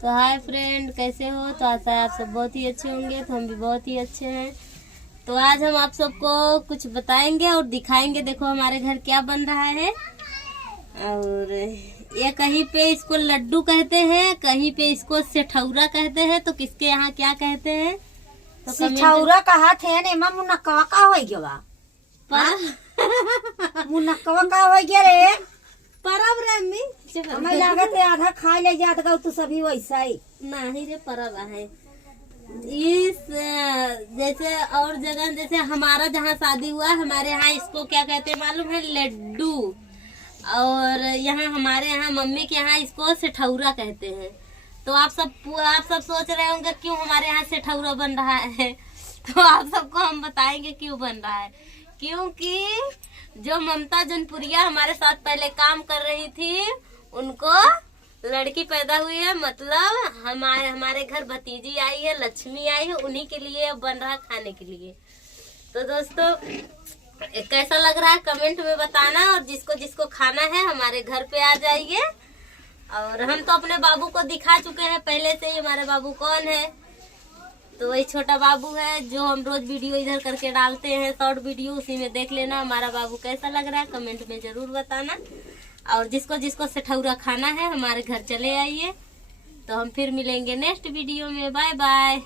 तो hi friend, कैसे हो? तो आशा है आप सब बहुत ही अच्छे होंगे। तो हम भी बहुत ही अच्छे हैं। तो आज हम आप सबको कुछ बताएंगे और दिखाएंगे। देखो हमारे घर क्या बन रहा है। और ये कहीं पे इसको लड्डू कहते हैं, कहीं पे इसको सेठौरा कहते हैं। तो किसके यहाँ क्या कहते हैं? तो सेठौरा कहा थे ने मां मुनक्कवा का हो गया मुनक्कवा का हो गया रे परब रे अम्मी, हमें लागत है आधा खा ले जात गौ तू सभी वैसा ही नहीं रे परब है। इस जैसे और जगह, जैसे हमारा जहाँ शादी हुआ, हमारे यहाँ इसको क्या कहते हैं मालूम है? लड्डू। और यहाँ हमारे यहाँ मम्मी के यहाँ इसको सेठौरा कहते हैं। तो आप सब सोच रहे होंगे क्यों हमारे यहाँ सेठौरा बन रहा है। तो आप सबको हम बताएंगे क्यों बन रहा है। क्योंकि जो ममता जनपुरिया हमारे साथ पहले काम कर रही थी, उनको लड़की पैदा हुई है। मतलब हमारे घर भतीजी आई है, लक्ष्मी आई है, उन्हीं के लिए बन रहा खाने के लिए। तो दोस्तों कैसा लग रहा है कमेंट में बताना। और जिसको जिसको खाना है हमारे घर पे आ जाइए। और हम तो अपने बाबू को दिखा चुके हैं पहले से ही। हमारे बाबू कौन है? तो वही छोटा बाबू है जो हम रोज वीडियो इधर करके डालते हैं, शॉर्ट वीडियो। उसी में देख लेना हमारा बाबू कैसा लग रहा है, कमेंट में जरूर बताना। और जिसको जिसको सेठौरा खाना है हमारे घर चले आइए। तो हम फिर मिलेंगे नेक्स्ट वीडियो में। Bye bye.